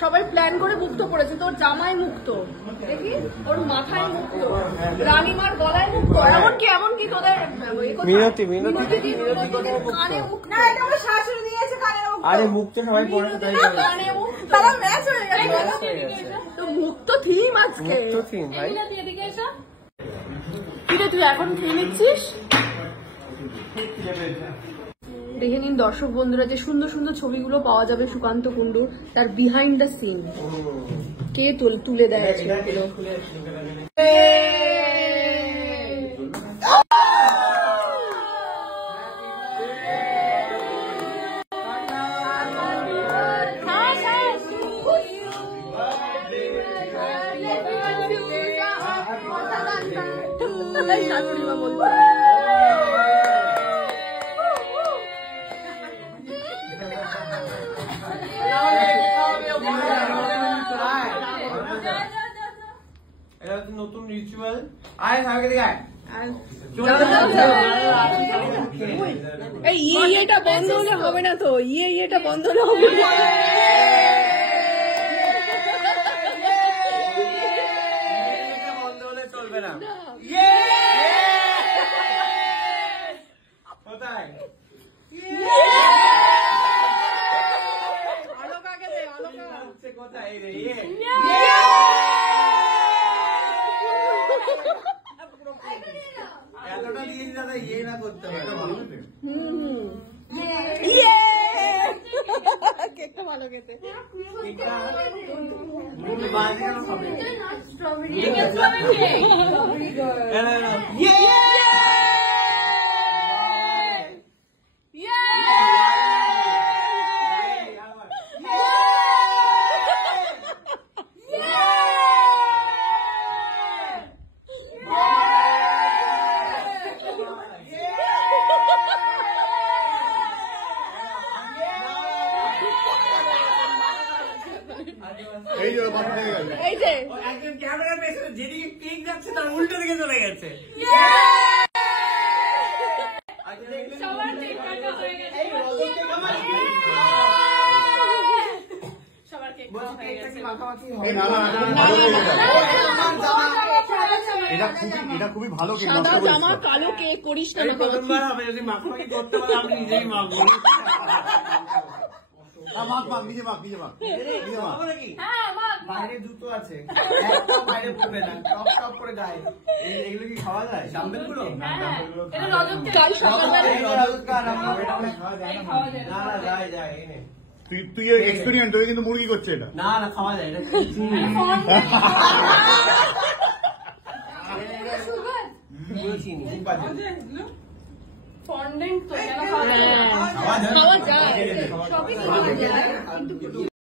সবাই প্ল্যান করে মুক্ত করেছে, তোর জামাই মুক্ত, দেখি ওর মাথায় মুক্ত, রানীমার গলায় মুক্ত, এমনকি তোদের মিনতি কানে মুক্ত। না, এটা আমার শাশুড়ি দিয়েছে কানে মুক্ত। আরে মুক্ত সবাই পড়ে তাই কানে মুক্ত, তারা ম্যাচ হয়ে গেছে। তো মুক্ত থিম আজকে, মুক্ত থিম ভাই। কি রে তুই এখন খেয়ে নিচ্ছিস? দেখে নিন দর্শক বন্ধুরা, যে সুন্দর সুন্দর ছবিগুলো পাওয়া যাবে সুকান্ত কুণ্ডু, তার বিহাইন্ড দ্য সিন কে তুলে দেয় ছবিগুলো। শাশুড়ি মা বলবে নতুন রিচুয়াল। আয় সবাইকে দেখায় ইয়েটা বন্ধ হলে হবে না তো, ইয়েটা বন্ধ হলে হবে না। বন্ধ হলে চলবে না। কোথায় কোথায় রে? এতটা দিয়েছি দাদা, ইয়ে না করতে পারে। কেকটা ভালো খেতে। এই যে একজন ক্যামেরার পেছনে যেদিকে কেক যাচ্ছে তার উল্টো দিকে চলে গেছে। এটা খুবই ভালো কেক। সাদা জামা কালো কেক করিস না। প্রথমবার হবে, যদি মাখামাখি করতে পারে আমি নিজেই মাখবো। বাইরে জুতো আছে, বাইরে পড়বে না, টপ টপ করে গায়ে। এগুলো কি খাওয়া যায়? ডাম্বেল গুলো না যায়। তুই এক্সপেরিমেন্ট, তুই কিন্তু মুরগি করছে এটা। না না খাওয়া যায়, এটা ফন্ডেন্ট তো খাওয়া যায়, সবই খাওয়া যায়।